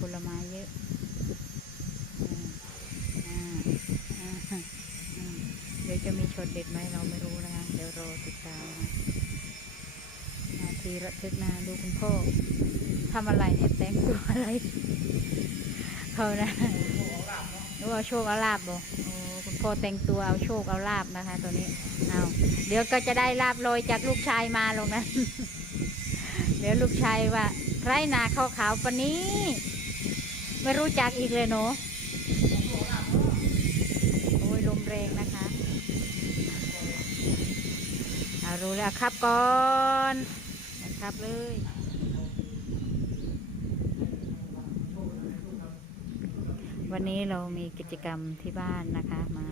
ผลไม้เยอะเดี๋ยวจะมีช็อตเด็ดไหมเราไม่รู้นะคะ เดี๋ยวรอติดตามนะนาทีระทึกนะดูคุณพ่อทำอะไรเนี่ยแต่งตัวอะไร เขานะรู้ว่าโชคเอาลาบบ่โอ้คุณพ่อแต่งตัวเอาโชคเอาลาบนะคะ ตัวนี้เอาเดี๋ยวก็จะได้ลาบลอยจากลูกชายมาลงนะเดี๋ยวลูกชายว่า ใครนาขาวขาวๆปนนี้ ไม่รู้จักอีกเลยเนาะโอ้ยลมแรงนะคะเอารู้แล้วครับก่อนนะครับเลยวันนี้เรามีกิจกรรมที่บ้านนะคะมา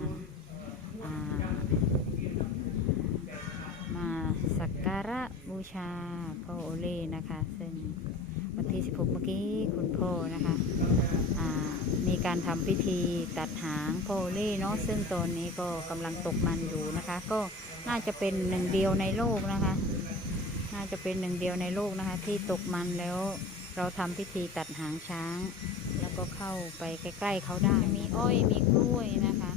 ามาสักการะบูชาพ่อโอเล่นะคะ ซึ่ง วันที่ 16 เมื่อกี้คุณพ่อนะคะมีการทำพิธีตัดหางโอเล่เนาะซึ่งตอนนี้ก็กำลังตกมันอยู่นะคะ ก็น่าจะเป็นหนึ่งเดียวในโลกนะคะ น่าจะเป็นหนึ่งเดียวในโลกนะคะ ที่ตกมันแล้วเราทำพิธีตัดหางช้าง แล้วก็เข้าไปใกล้ ๆเขาได้มีอ้อยมีกล้วยนะคะ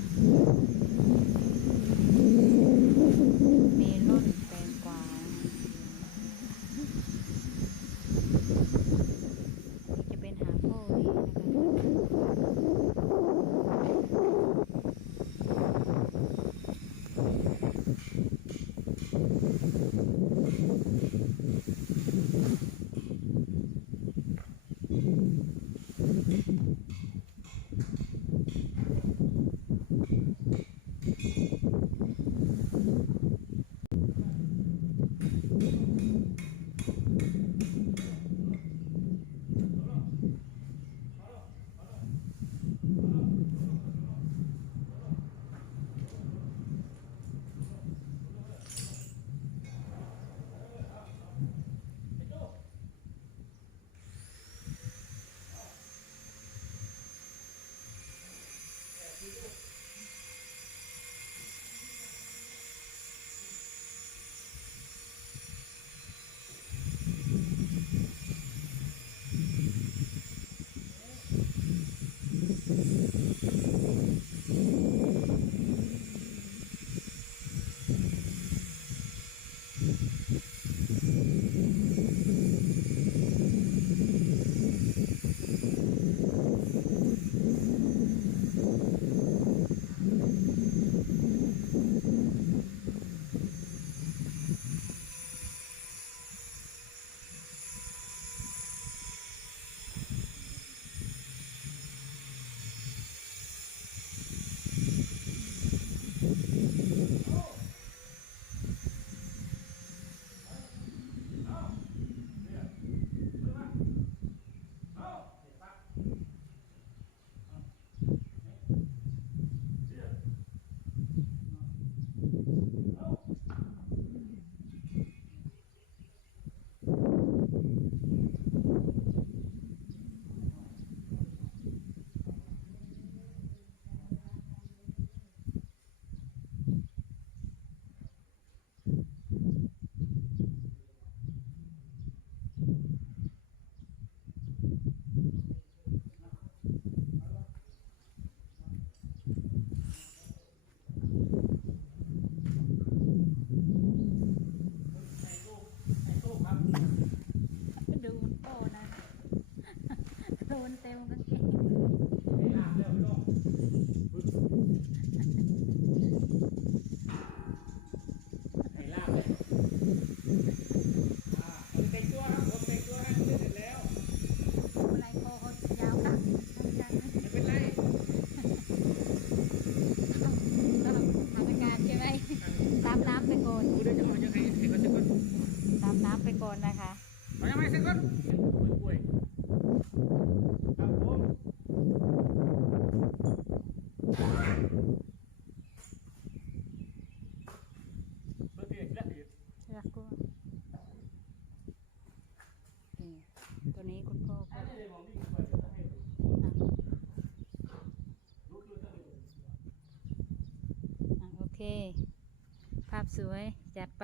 สวย จัดไป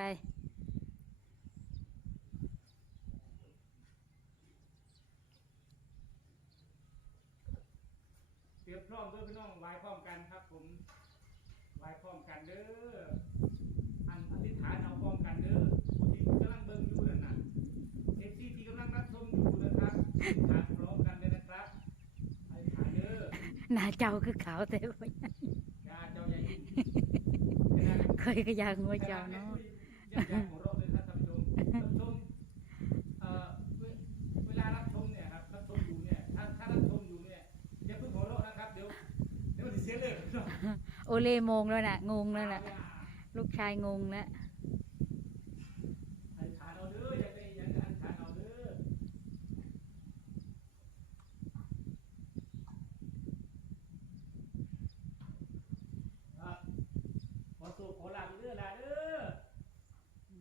พร้อมเด้อพี่น้องไหว้พร้อมกันครับ ผมไหว้พร้อมกันเด้ออันอธิษฐานเอาพร้อมกันเด้อผู้ที่กำลังเบิ่งอยู่นั่นน่ะเอฟซีที่กำลังรับชมอยู่นะครับอธิษฐานพร้อมกันเลยนะครับอธิษฐานเด้อ หน้าเจ้าคือขาวแต่ว่า อย่าเจ้าอย่ายิ่ง เคยก็อยากงัวเจ้าเนาะอย่าอย่าหัวเราะเลยครับท่านผู้ชมท่านผู้ชมเอ่อเวเวลารับชมเนี่ยครับรับชมอยู่เนี่ยถ้าถ้ารับชมอยู่เนี่ยอย่าเพิ่งหัวเราะนะครับเดี๋ยวเดี๋ยวมันจะเสียเลยพี่น้องโอเลโมงแล้วน่ะงงแล้วน่ะลูกชายงงแล้ว อธิษฐานเอาเด้ออย่าไปอย่าไปอธิษฐานเอาเด้ออะขอสูขอลาบเด้อลาเด้อ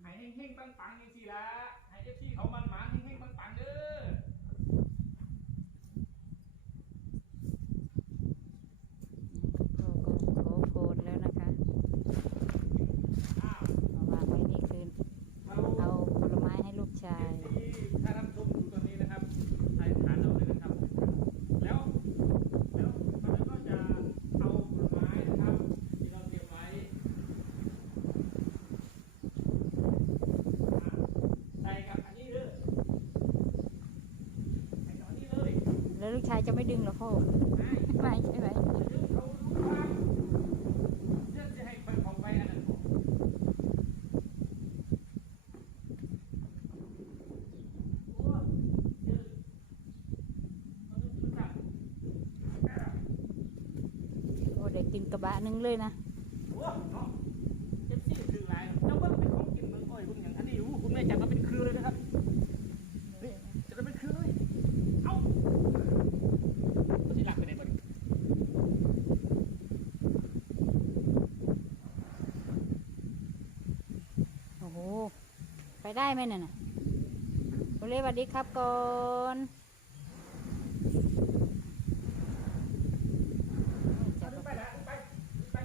ให้เฮงๆปังๆจังซี่ ละให้เอฟซีเขามันหมานเฮงๆปังๆเด้อ พ่อก็ขอพรแล้วนะคะ อ้าว มาวางไว้นี่คืน เอา เอาผลไม้ให้ลูกชาย ที่ถ้ารับชมอยู่ตอนนี้นะครับอธิษฐานเอาเลยนะครับ แล้วแล้วเราก็จะเอาผลไม้นะครับ ที่เราเตรียมไว้อ่าใส่กับอันนี้เลยใส่กับอันนี้เลย แล้วลูกชายจะไม่ดึงเหรอพ่อไม่ใช่ไหมเดี๋ยวเขารู้ว่าเชื่อจะให้ไปของไปอันนั้นบอกโอ้เดี๋ยวเอาดูดูกันโอ้เด็กกินกระบะหนึงเลยนะโอ้เจ็บซี่คืออะไรเจ้าว่าเป็นของกินเมืองอ้อยคุณอย่างอันนี้อู้คุณแม่จัดมาเป็นเครือเลยนะครับนี่จัดมาเป็นเครือเลย เอ้าก็ที่หลักไปไหนบ้าง โอ้โห ได้ไหมน่ะน่ะโอเล่สวัสดีครับก่อนเอาดูไปแล้วไปไป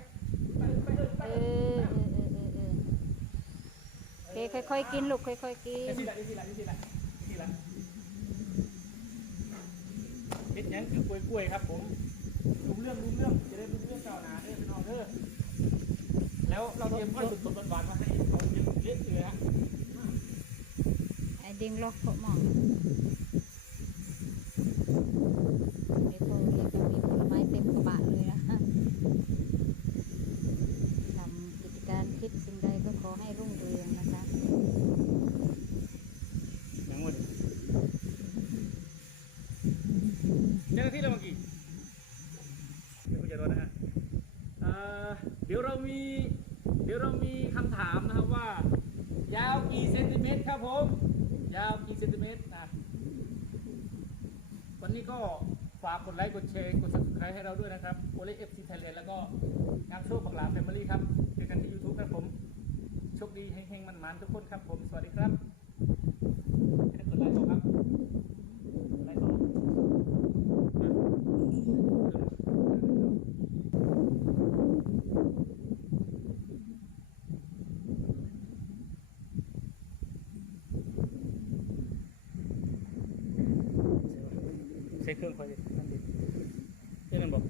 ไปไปเอเอเออเออเออเออโอเคค่อยๆกินลูกค่อยๆกินวสิละเดี๋ยวสิละเดี๋ยวสิละเดี๋ยวสิละเฮ็ดยังคือกล้วยๆครับผมรู้เรื่องรู้เรื่องจะได้รู้เรื่องเจ้าหนาเด้อพี่น้องเด้อแล้วเราเตรียมข้าวสดๆหวานๆมาให้เขาเตรียมเละเลยฮะ ไอ้ดิงล็อกผมองเดี๋ยวพ่อเรียกกันมีผลไม้เต็มกระบะเลยนะทำกิจการคิดสิ่งใดก็ขอให้รุ่งเรืองนะคะยังหมดเจ้าหน้าที่เราเมื่อกี้เดี๋ยวคุณจะรอนนะฮะเดี๋ยวเรามีเดี๋ยวเรามีคำถามนะครับว่า ยาวกี่เซนติเมตรครับผม ยาวกี่เซนติเมตรนะวันนี้ก็ฝากกดไลค์กดแชร์กด subscribe ให้เราด้วยนะครับโอเล่เอฟซีไทยแลนด์แล้วก็งานโชคบักหลาแฟมิลี่ครับเจอกันที่ YouTube ครับผมโชคดีเฮงๆมันๆทุกคนครับผม สวัสดีครับ సెక్యూర్ పది అంతే బాబు